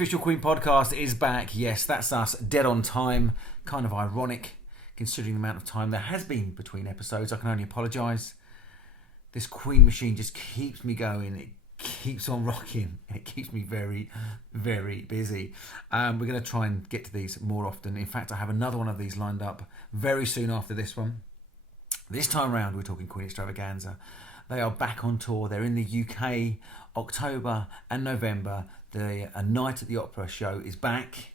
official Queen podcast is back. Yes, that's us, dead on time. Kind of ironic, considering the amount of time there has been between episodes. I can only apologise. This Queen machine just keeps me going. It keeps on rocking. And it keeps me very, very busy. We're going to try and get to these more often. In fact, I have another one of these lined up very soon after this one. This time around, we're talking Queen Extravaganza. They are back on tour. They're in the UK, October and November. The Night at the Opera show is back.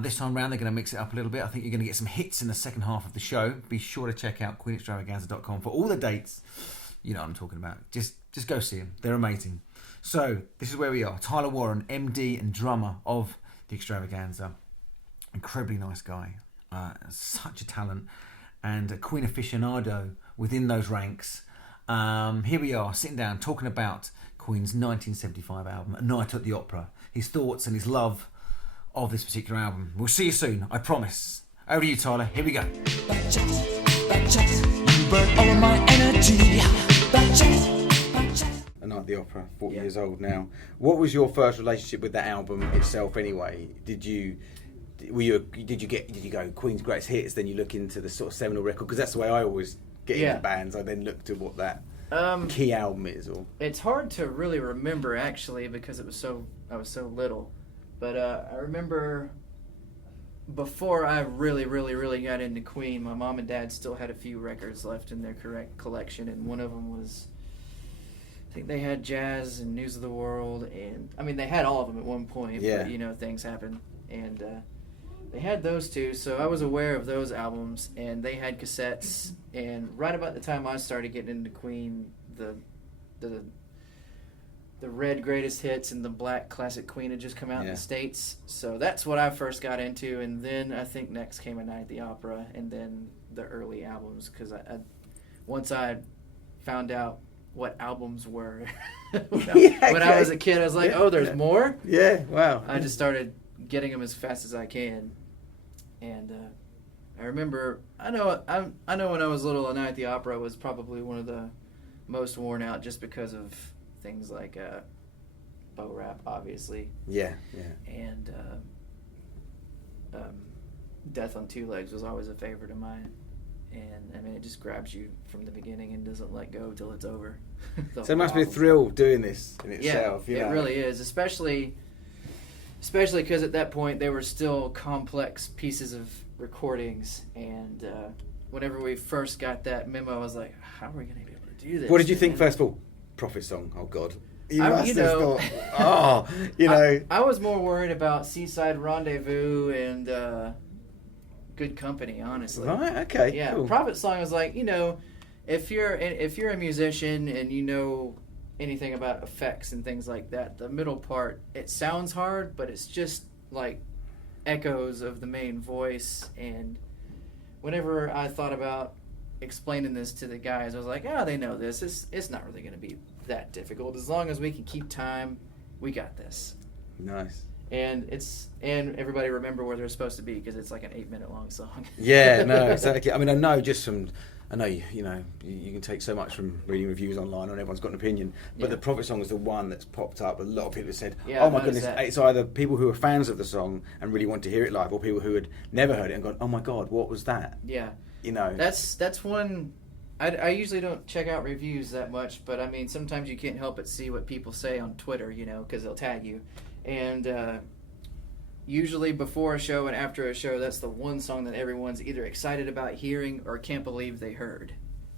This time around, they're going to mix it up a little bit. I think you're going to get some hits in the second half of the show. Be sure to check out queenextravaganza.com for all the dates. You know what I'm talking about. Just go see them. They're amazing. So, this is where we are. Tyler Warren, MD and drummer of the Extravaganza. Incredibly nice guy. Such a talent. And a Queen aficionado within those ranks. Here we are, sitting down, talking about Queen's 1975 album, A Night at the Opera. His thoughts and his love of this particular album. We'll see you soon, I promise. Over to you, Tyler. Here we go. Back chat, you burn all my energy. Back chat. A Night at the Opera, 40 years old now. What was your first relationship with that album itself anyway? Did you go Queen's greatest hits, then you look into the sort of seminal record? Because that's the way I always get into bands. I then look to what that key album is. Or it's hard to really remember actually because I was so little. But I remember before I really got into Queen, my mom and dad still had a few records left in their collection, and one of them was, I think they had Jazz and News of the World, and I mean they had all of them at one point. Yeah. But things happen, and they had those two, so I was aware of those albums, and they had cassettes. And right about the time I started getting into Queen, the red greatest hits and the black classic Queen had just come out in the States. So that's what I first got into, and then I think next came A Night at the Opera, and then the early albums, because once I found out what albums were when I was a kid, I was like, oh, there's more? Yeah, wow. I just started getting them as fast as I can. And I remember, I know when I was little, A Night at the Opera was probably one of the most worn out, just because of things like Bo Rap, obviously. Yeah. And Death on Two Legs was always a favorite of mine. And I mean, it just grabs you from the beginning and doesn't let go till it's over. So it must be a thrill doing this in itself. Yeah, it really is, especially because at that point they were still complex pieces of recordings, and whenever we first got that memo, I was like, how are we going to be able to do this? What did you think, first of all? Prophet song, oh God. I was more worried about Seaside Rendezvous and Good Company, honestly. Right, okay, yeah, cool. Prophet song was like, if you're a musician and you know anything about effects and things like that, the middle part, it sounds hard, but it's just like echoes of the main voice. And whenever I thought about explaining this to the guys, I was like, they know this. It's not really going to be that difficult. As long as we can keep time, we got this. Nice. And everybody remember where they're supposed to be, because it's like an 8-minute long song. Yeah, no, exactly. I mean, I know you can take so much from reading reviews online, and everyone's got an opinion. But the Prophet song is the one that's popped up. A lot of people have said, "Oh my goodness!" It's either people who are fans of the song and really want to hear it live, or people who had never heard it and gone, "Oh my God, what was that?" Yeah, that's one. I usually don't check out reviews that much, but I mean, sometimes you can't help but see what people say on Twitter, because they'll tag you. And usually before a show and after a show, that's the one song that everyone's either excited about hearing or can't believe they heard,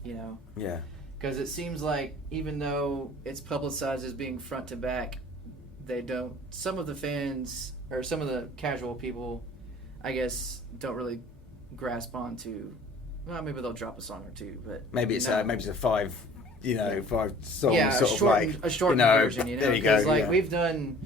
Yeah. Because it seems like even though it's publicized as being front to back, some of the fans or some of the casual people, I guess, don't really grasp onto, well, maybe they'll drop a song or two, but maybe it's a 5 songs, a shortened version, There you go. Like we've done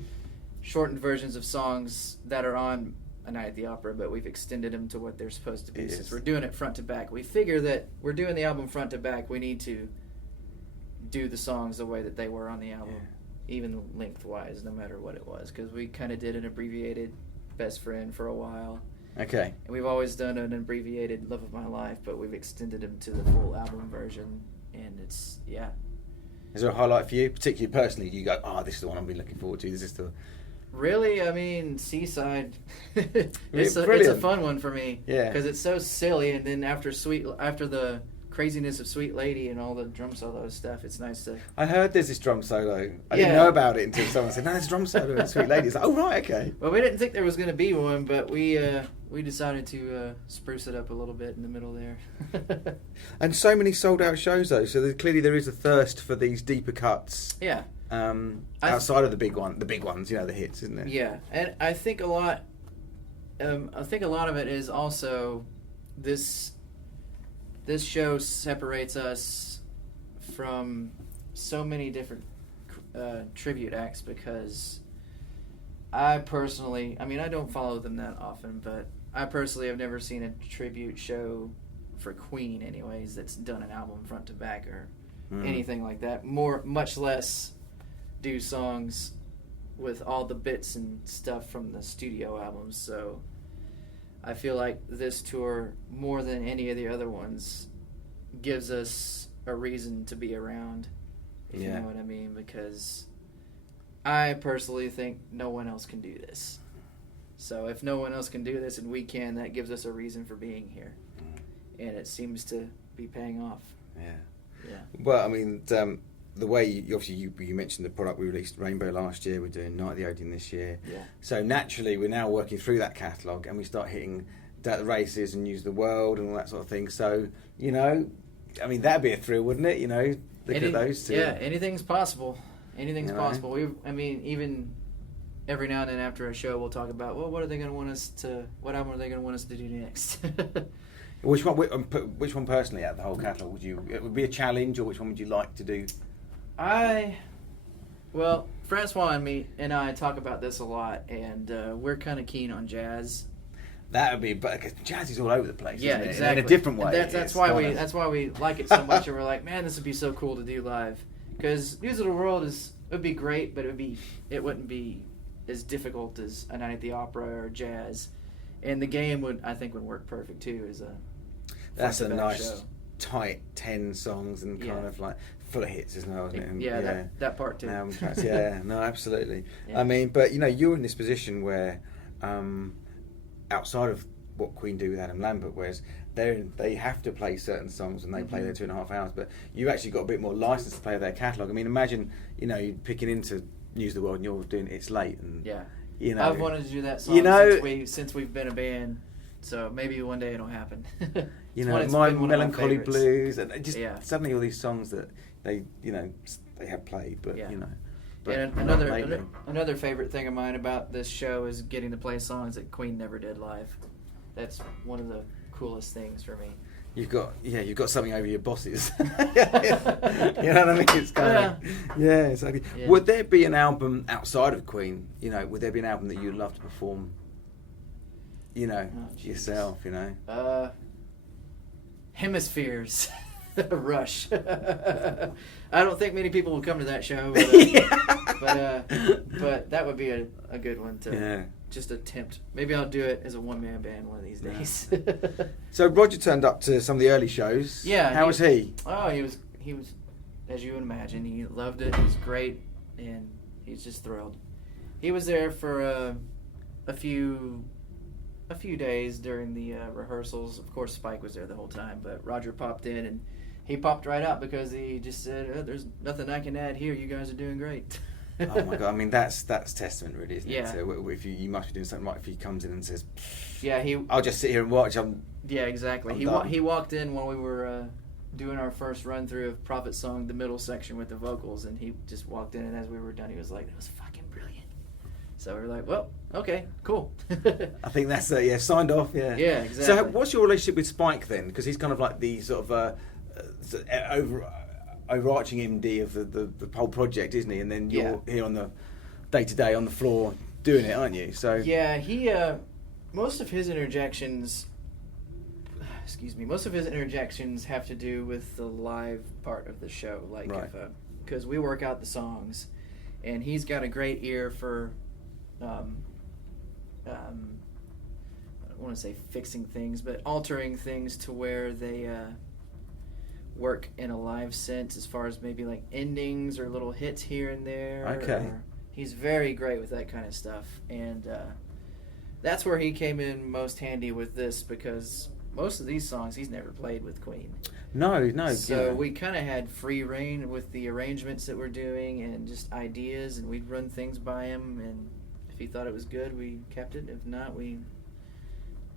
shortened versions of songs that are on A Night at the Opera, but we've extended them to what they're supposed to be. Since we're doing it front to back, we figure that we're doing the album front to back, we need to do the songs the way that they were on the album, even lengthwise, no matter what it was, because we kind of did an abbreviated Best Friend for a while. Okay. And we've always done an abbreviated Love of My Life, but we've extended them to the full album version, and it's, Is there a highlight for you, particularly personally? You go, this is the one I've been looking forward to. Is this the Really, I mean, Seaside. it's a fun one for me. Yeah. Because it's so silly, and then after the craziness of Sweet Lady and all the drum solo stuff, it's nice to... I heard there's this drum solo. I didn't know about it until someone said, no, there's a drum solo in Sweet Lady. It's like, oh, right, okay. Well, we didn't think there was going to be one, but we decided to spruce it up a little bit in the middle there. And so many sold-out shows, though, so clearly there is a thirst for these deeper cuts. Yeah. Outside of the big ones, the hits, isn't it? Yeah, and I think a lot of it is also this show separates us from so many different tribute acts, because I personally, I mean, I don't follow them that often, but I personally have never seen a tribute show for Queen, anyways, that's done an album front to back or anything like that. Much less do songs with all the bits and stuff from the studio albums. So I feel like this tour, more than any of the other ones, gives us a reason to be around, if you know what I mean, because I personally think no one else can do this. So if no one else can do this and we can, that gives us a reason for being here. And it seems to be paying off. Yeah. Well, I mean, the way you mentioned the product we released, Rainbow, last year. We're doing Night of the Odeon this year. Yeah. So naturally, we're now working through that catalogue, and we start hitting the races and Use the World and all that sort of thing. So, you know, I mean, that'd be a thrill, wouldn't it? You know, look at those two. Yeah, anything's possible. Anything's possible. Even every now and then after a show, we'll talk about, well, what album are they going to want us to do next? Which one personally out of the whole catalogue it would be a challenge, or which one would you like to do? Well, Francois and I talk about this a lot, and we're kind of keen on jazz. That would be, but jazz is all over the place. Yeah, isn't it? exactly. In a different way. That's why we like it so much, and we're like, man, this would be so cool to do live. Because News of the World would be great, but it wouldn't be as difficult as a Night at the Opera or jazz. And the game would work perfect too. That's a nice show. Tight 10 songs and kind of like full of hits, isn't it? And that part too. No, absolutely. Yeah. I mean, but you're in this position where, outside of what Queen do with Adam Lambert, whereas they have to play certain songs and they play their 2.5 hours, but you actually got a bit more license to play their catalogue. I mean, imagine you're picking into News of the World and you're doing It's Late, and I've wanted to do that song since we've been a band. So maybe one day it'll happen. My Melancholy Blues, and just suddenly all these songs that they have played, but But and another favorite thing of mine about this show is getting to play songs that Queen never did live. That's one of the coolest things for me. You've got something over your bosses. You know what I mean? It's kind of exactly. Yeah. Would there be an album outside of Queen? Would there be an album that you'd love to perform? Yourself. Hemispheres. Rush. I don't think many people will come to that show, but that would be a good one to just attempt. Maybe I'll do it as a one-man band one of these days. So Roger turned up to some of the early shows. Yeah. How was he? Oh, he was, as you would imagine, he loved it. He was great, and he's just thrilled. He was there for a few days during the rehearsals. Of course, Spike was there the whole time, but Roger popped in, and he popped right out because he just said, there's nothing I can add here. You guys are doing great. Oh my God! I mean, that's testament, really, isn't it? Yeah. So if you must be doing something right if he comes in and says, "Yeah, I'll just sit here and watch." Yeah, exactly. He walked in when we were doing our first run through of Prophet Song, the middle section with the vocals, and he just walked in, and as we were done, he was like, "That was fucking brilliant." So we were like, "Well, okay, cool." I think that's signed off. Yeah. Yeah, exactly. So what's your relationship with Spike then? Because he's kind of like the sort of overarching MD of the whole project, isn't he? And then you're here on the day-to-day on the floor doing it, aren't you? So yeah, he most of his interjections have to do with the live part of the show, like because we work out the songs, and he's got a great ear for I don't want to say fixing things, but altering things to where they work in a live sense, as far as maybe like endings or little hits here and there. Okay. He's very great with that kind of stuff, and that's where he came in most handy with this, because most of these songs he's never played with Queen. No. So we kind of had free reign with the arrangements that we're doing and just ideas, and we'd run things by him, and if he thought it was good, we kept it. If not, we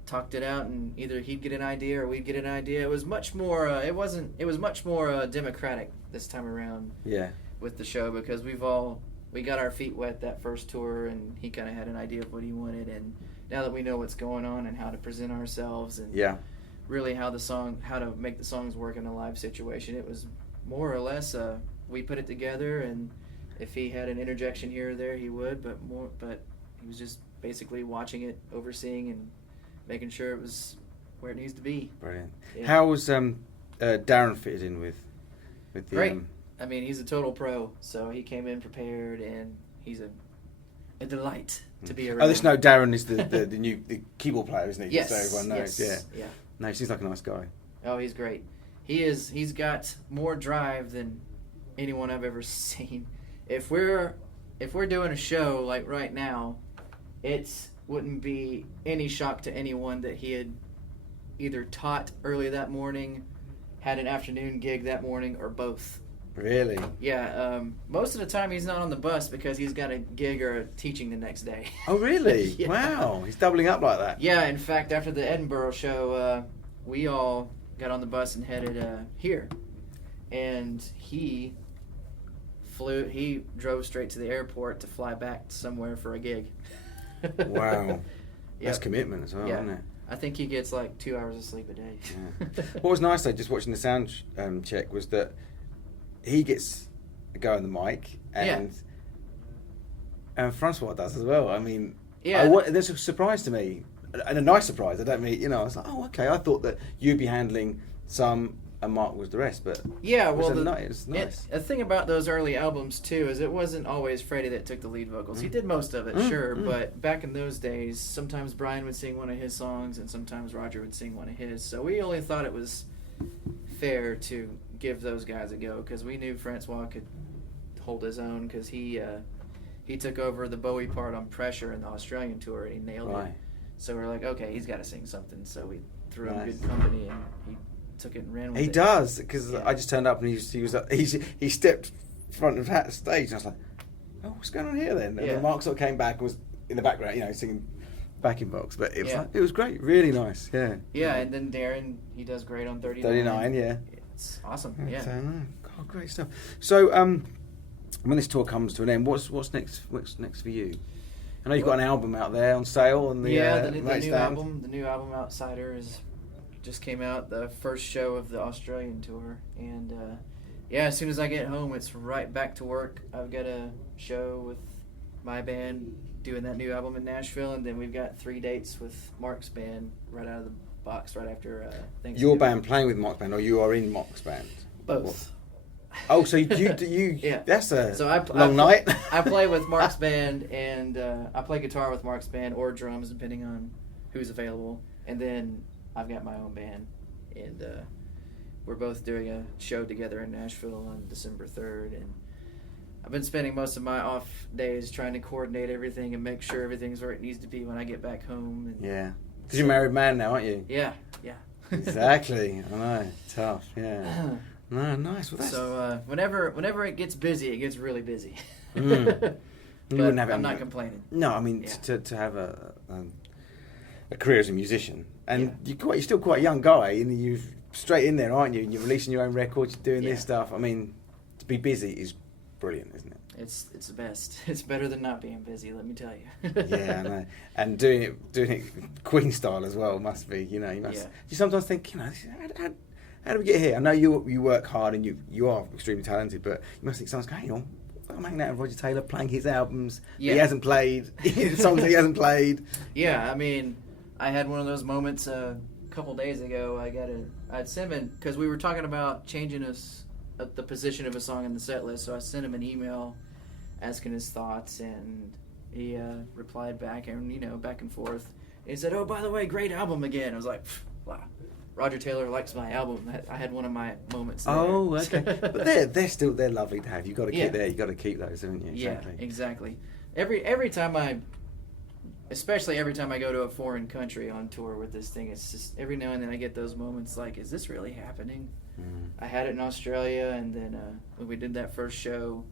talked it out, and either he'd get an idea or we'd get an idea. It was much more. It was much more democratic this time around. Yeah. With the show, because we got our feet wet that first tour, and he kind of had an idea of what he wanted, and now that we know what's going on and how to present ourselves, and really how to make the songs work in a live situation, it was more or less we put it together, and if he had an interjection here or there, he would, but he was just basically watching it, overseeing, and making sure it was where it needs to be. Brilliant. Yeah. How was Darren fitted in with the Great. I mean, he's a total pro, so he came in prepared, and he's a delight to be around. Oh, Darren is the new keyboard player, isn't he? Yes. So everyone knows. Yes. Yeah. No, he seems like a nice guy. Oh, he's great. He's got more drive than anyone I've ever seen. If we're doing a show like right now, it wouldn't be any shock to anyone that he had either taught early that morning, had an afternoon gig that morning, or both. Really? Yeah. Most of the time he's not on the bus because he's got a gig or a teaching the next day. Oh, really? Yeah. Wow. He's doubling up like that. Yeah. In fact, after the Edinburgh show, we all got on the bus and headed here, and he drove straight to the airport to fly back somewhere for a gig. Wow. That's commitment as well, isn't it? I think he gets like 2 hours of sleep a day. Yeah. What was nice though, just watching the sound check, was that he gets a go on the mic, and Francois does as well. I mean, there's a surprise to me, and a nice surprise. I don't mean, I was like, oh, okay. I thought that you'd be handling some and Mark was the rest, but it's nice. The thing about those early albums too is it wasn't always Freddie that took the lead vocals. He did most of it, but back in those days, sometimes Brian would sing one of his songs and sometimes Roger would sing one of his. So we only thought it was fair to give those guys a go, because we knew Francois could hold his own, because he took over the Bowie part on Pressure in the Australian tour and he nailed it. So we're like, okay, he's got to sing something. So we threw him good company, and he took it and ran with it. He does, because I just turned up and he stepped front of that stage, and I was like, oh, what's going on here then? And then Mark sort of came back and was in the background, singing backing box, but it was it was great, really nice. Yeah, and then Darren, he does great on 39. It's awesome. God, great stuff. So when this tour comes to an end, what's next for you? I know you've got an album out there on sale on the new album Outsider just came out, the first show of the Australian tour, and as soon as I get home, it's right back to work. I've got a show with my band doing that new album in Nashville, and then we've got 3 dates with Mark's band right out of the box right after Thanksgiving. Your band playing with Mark's band, or you are in Mark's band? Both. Oh, so you that's a long night. I play with Mark's band, and I play guitar with Mark's band or drums, depending on who's available. And then I've got my own band, and we're both doing a show together in Nashville on December 3rd. And I've been spending most of my off days trying to coordinate everything and make sure everything's where it needs to be when I get back home. And because you're a married man now, aren't you? Yeah. Exactly. I know. Tough. Yeah. No, nice. Well, so whenever it gets busy, it gets really busy. You wouldn't have it. I'm not complaining. No, I mean to have a career as a musician, and you're still quite a young guy, and you're straight in there, aren't you? And you're releasing your own records, you're doing this stuff. I mean, to be busy is brilliant, isn't it? It's the best. It's better than not being busy, let me tell you. Yeah, I know. And doing it Queen style as well must be. You must. You sometimes think, how do we get here? I know you work hard and you are extremely talented, but you must think someone's going, hang on, I'm hanging out with Roger Taylor, playing his albums. He hasn't played songs that he hasn't played. Yeah, I mean, I had one of those moments a couple days ago. I'd sent him, because we were talking about changing the position of a song in the set list, so I sent him an email asking his thoughts, and he replied back, and back and forth. And he said, "Oh, by the way, great album again." I was like, "Wow, Roger Taylor likes my album. I had one of my moments there. Oh, okay. But they're lovely to have. You've got to keep You got to keep those, haven't you? Exactly. Yeah, exactly. Every time especially every time I go to a foreign country on tour with this thing, it's just every now and then I get those moments like, is this really happening? I had it in Australia, and then when we did that first show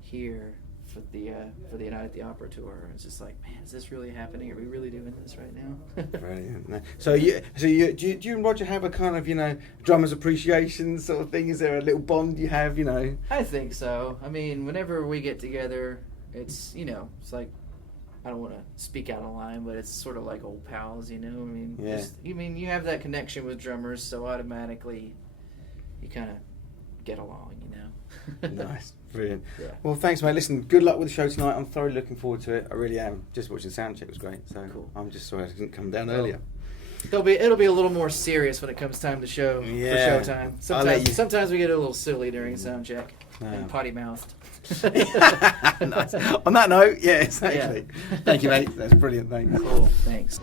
here for the Night at the Opera tour, it's just like, man, is this really happening? Are we really doing this right now? Brilliant. So do you and Roger have a kind of drummers appreciation sort of thing? Is there a little bond you have? I think so. I mean, whenever we get together, it's it's like, I don't want to speak out of line, but it's sort of like old pals, I mean, you have that connection with drummers, so automatically you kind of get along, Nice, brilliant. Yeah. Well, thanks, mate. Listen, good luck with the show tonight. I'm thoroughly looking forward to it. I really am. Just watching the sound check was great. So cool. I'm just sorry I didn't come down earlier. It'll be a little more serious when it comes time to show for showtime. Sometimes we get a little silly during sound check and potty mouthed. Nice. On that note, exactly. Yeah. Thank you, mate. That's brilliant. Thanks. Cool. Thanks.